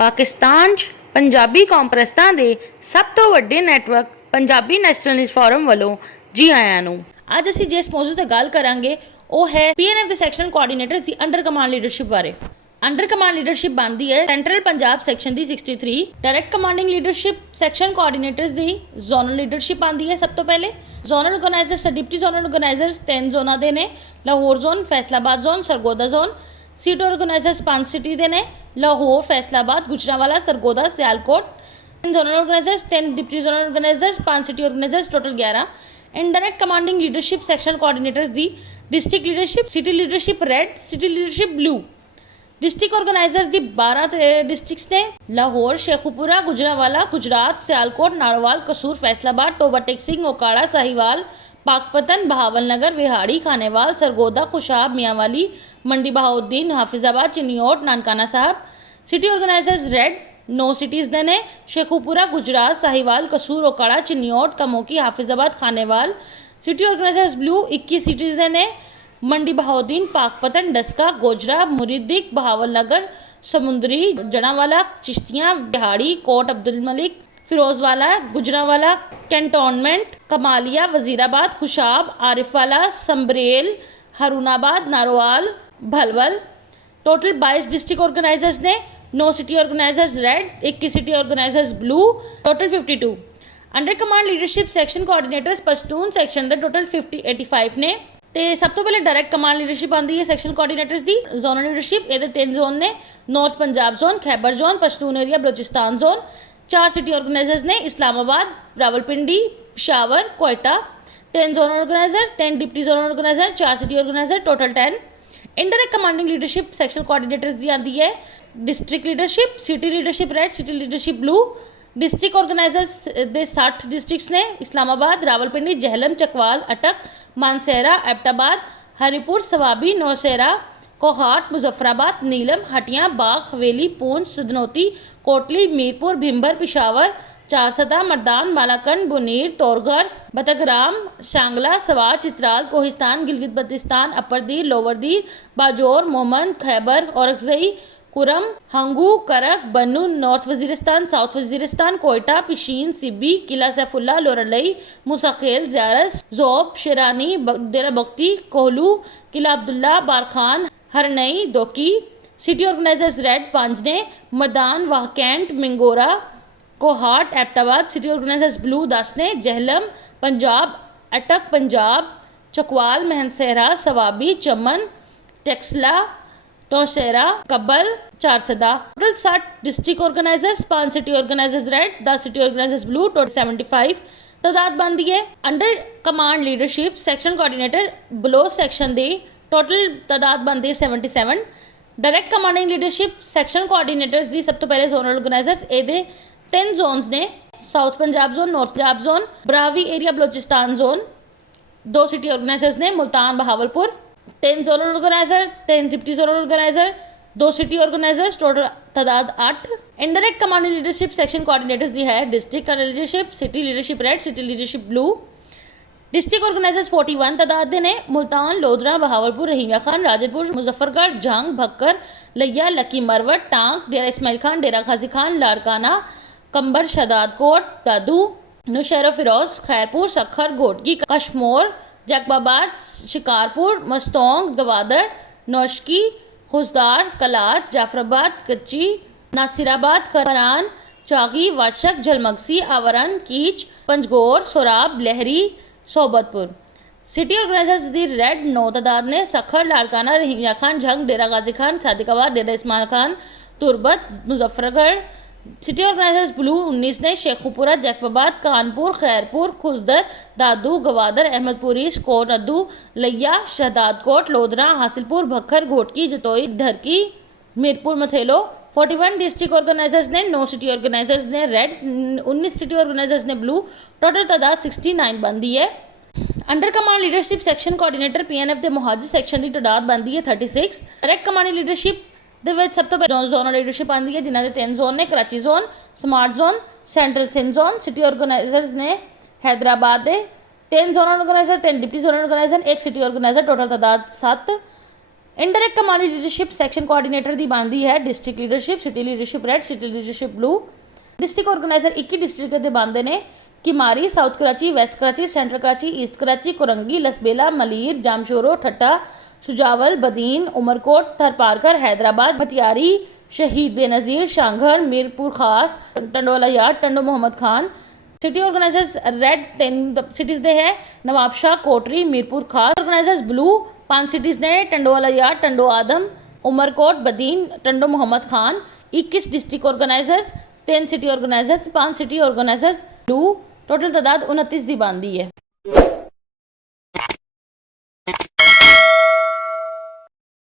ਪਾਕਿਸਤਾਨ 'ਚ ਪੰਜਾਬੀ ਕੌਮਪ੍ਰਸਤਾਂ ਦੇ ਸਭ ਤੋਂ ਵੱਡੇ ਨੈਟਵਰਕ ਪੰਜਾਬੀ ਨੈਸ਼ਨਲਿਸਟ ਫੋਰਮ ਵੱਲੋਂ ਜੀ ਆਇਆਂ ਨੂੰ। ਅੱਜ ਅਸੀਂ ਜਿਸ ਮੌਜੂ 'ਤੇ ਗੱਲ ਕਰਾਂਗੇ ਉਹ ਹੈ ਪੀਐਨਐਫ ਦੇ ਸੈਕਸ਼ਨ ਕੋਆਰਡੀਨੇਟਰਸ ਦੀ ਅੰਡਰ ਕਮਾਂਡ ਲੀਡਰਸ਼ਿਪ ਬਾਰੇ। ਅੰਡਰ ਕਮਾਂਡ ਲੀਡਰਸ਼ਿਪ ਬਣਦੀ ਹੈ ਸੈਂਟਰਲ ਪੰਜਾਬ ਸੈਕਸ਼ਨ ਦੀ 63। Direct commanding leadership section coordinators ਦੀ ਜ਼ੋਨਲ ਲੀਡਰਸ਼ਿਪ ਆਉਂਦੀ ਹੈ। ਸਭ ਤੋਂ ਪਹਿਲੇ ਜ਼ੋਨਲ ਆਰਗੇਨਾਈਜ਼ਰਸ ਤੇ ਡਿਪਟੀ ਜ਼ੋਨਲ ਆਰਗੇਨਾਈਜ਼ਰਸ 3 ਜ਼ੋਨਾਂ ਦੇ ਨੇ, Lahore zone, Faisalabad zone, Sargodha zone. Seat organisers 5 city ਦੇ ਨੇ, Lahore, Faisalabad, Gujranwala, Sargodha, Sialkot. Zonal organisers 3 deputy zonal organisers 5 city organisers, total 11। Indirect commanding leadership section coordinators ਦੀ district leadership, city leadership red, city leadership blue. District organisers दी 12 districts ने, Lahore, Sheikhupura, Gujranwala, Gujrat, Sialkot, Narowal, Kasur, Faisalabad, Toba Tek Singh, Okara, Sahiwal, Pakpattan, Bahawalnagar, Vehari, Khanewal, Sargodha, Khushab, Mianwali, Mandi Bahauddin, Hafizabad, Chiniot, Nankana Sahib. City organisers red 9 cities दे ने, Sheikhupura, Gujrat, Sahiwal, Kasur, Okara, Chiniot, Kamoke, Hafizabad, Khanewal. City organisers blue 21 cities दे ने, मंडी बहाउद्दीन, पाकपतन, डस्का, गोजरा, मुरीदिक, बहावलनगर, समुंदरी, जड़ांवाला, चिश्तियाँ, बिहाड़ी, Kot Abdul Malik, Ferozewala, Gujranwala, cantonment, Kamalia, Wazirabad, Khushab, Arifwala, Sambrial, Haroonabad, Narowal, Bhalwal. Total 22 district organisers ने, 9 city organisers red, 21 city organisers blue, total 52। Under command leadership section coordinators Pashtun section दे total 85 ने। तो सब तो पहले डायरैक्ट कमांड लीडरशिप आती है सैक्शन कोआर्डीनेटर्स की। जोनल लीडरशिप ये 3 जोन ने, north Punjab zone, Khyber zone, Pashtun area, Balochistan zone. 4 city organisers ने, Islamabad, Rawalpindi, Peshawar, Quetta. 3 zonal organiser, 3 deputy zonal organiser, 4 city organiser, total 10। Indirect commanding leadership section coordinators की आती है district leadership, city leadership red, city leadership blue. District organisers दे 60 districts ने, इस्लामाबाद, रावलपिंडी, जहलम, चकवाल, अटक, मानसेरा, एबटाबाद, हरिपुर, सवाबी, नौशेरा, कोहाट, मुजफ्फराबाद, नीलम, हटियाँ, बाग, हवेली, पूंछ, सुधनौती, कोटली, मीरपुर, भिंबर, पेशावर, चारसदा, मर्दान, मालाकंड, बुनीर, तोरघर, बतगराम, शांगला, सवार, चित्राल, कोहिस्तान, गिलगित बल्तिस्तान, अपर दीर, lower दीर, Bajaur, Mohammad, Khyber, Orakzai, Kurram, Hangu, Karak, Bannu, north Waziristan, south Waziristan, Quetta, Pishin, Sibi, Killa Saifullah, Loralai, Musakhel, Ziarat, Zhob, Sherani, Dera Bugti, Kohlu, Killa Abdullah, Barkhan, Harnai, Duki. City organisers red 5 ने, Mardan, Wah Cantt, Mingora, Kohat, Abbottabad. City organisers blue 10 ने, Jhelum, Punjab, Attock, Punjab, Chakwal, Mansehra, Swabi, Chaman, Taxila, Nowshera, Kabal, Charsadda. Total 60 district organisers, 5 city organisers red, 10 city organisers blue, total 75 तादाद बनती है। Under command leadership section coordinator बलो सैक्शन की टोटल तादाद बनती है 77। Direct commanding leadership section coordinators की सब तो पहले जोनल ऑर्गेनाइजर्स ये 3 जोन्स ने, south Punjab zone, north Punjab zone, Brahui area, Balochistan zone. 2 city organisers ने, Multan, Bahawalpur. 3 zonal organiser, 3 deputy zonal organiser, 2 city organisers, total तादाद 8। Indirect commanding leadership section coordinators दी है district leadership, city leadership red, city leadership blue. District organisers 41 तादाद दे ने, मुल्तान, लोधरा, बहावलपुर, रहीमिया खान, राजरपुर, मुजफ्फरगढ़, जंग, भक्कर, लैया, lucky, मरवट, tank, डेरा इस्माइल खान, डेरा गाजी खान, लाड़काना, कंबर, शदादकोट, दादू, नौशेरा, फिरोज, खैरपुर, सखर, घोटगी, कशमोर, जैकबाबाद, शिकारपुर, मस्तोंग, गवादर, नौशकी, खुजदार, कलात, जाफराबाद, कच्ची, नासिराबाद, करान, चागी, वाशक, झलमगसी, आवरण, कीच, पंजगोर, सोराब, लहरी, सोबतपुर। सिटी ऑर्गेनाइजर्स दी रेड 9 तादाद ने, सखर, लाड़काना, रहीमिया खान, झंग, डेरा गाजी खान, सादिकाबाद, डेरा इस्माइल खान, तुरबत, मुजफ्फरगढ़। सिटी ऑर्गेनाइजर्स ब्लू 19 ने, शेखुपुरा, जैकबाबाद, कानपुर, खैरपुर, खुजदर, दादू, गवादर, अहमदपुरी, स्कोर, अद्दू, लैया, शहदादकोट, लोधरा, हासिलपुर, भक्खर, घोटकी, जतोई, धरकी, मीरपुर, मथेलो। 41 डिस्ट्रिक्ट ऑर्गेनाइजर्स ने, 9 सिटी ऑर्गेनाइजर्स ने रेड, 19 सिटी ऑर्गेनाइजर्स ने ब्लू, टोटल तादाद 69 बनती है। Under command leadership section coordinator PNF के मुहाजिर सैक्शन की तादाद बनती है 36। डायरैक्ट कमांडिंग लीडरशिप ਦੇ ਵਿੱਚ ਸਭ ਤੋਂ ਪਹਿਲਾਂ ਜ਼ੋਨਲ ਲੀਡਰਸ਼ਿਪ ਆਉਂਦੀ ਹੈ ਜਿਨ੍ਹਾਂ ਦੇ 3 ਜ਼ੋਨ ਨੇ, ਕਰਾਚੀ ਜ਼ੋਨ, ਸਮਾਰਟ zone, central Sindh zone. City organisers ਨੇ हैदराबाद ਦੇ 3 zonal organiser, 3 deputy zonal organiser, 1 city organiser, total तादाद 7। ਇਨਡਾਇਰੈਕਟ ਕਮਾਂਡ ਦੀ ਲੀਡਰਸ਼ਿਪ ਸੈਕਸ਼ਨ ਕੋਆਰਡੀਨੇਟਰ ਦੀ ਬਣਦੀ ਹੈ। District leadership, city leadership red, city leadership blue. District organiser 21 district ਦੇ ਬਣਦੇ ਨੇ। Keamari, south Karachi, west Karachi, central Karachi, east Karachi, Korangi, Lasbela, Malir, Jamshoro, Thatta, Sujawal, Badin, Umarkot, Tharparkar, Hyderabad, Matiari, Shaheed Benazir, Sanghar, Mirpur Khas, Tando Allahyar, Tando Muhammad Khan. City organisers red 10 cities दे है, नवाबशाह, कोटरी, मीरपुर खास। ऑर्गेनाइजर्स ब्लू 5 सिटीज़ ने, Tando Allahyar, Tando Adam, Umerkot, Badin, Tando Muhammad Khan. 21 district organisers, 10 city organisers, 5 city organisers blue. Total तादाद 29 की बनती है।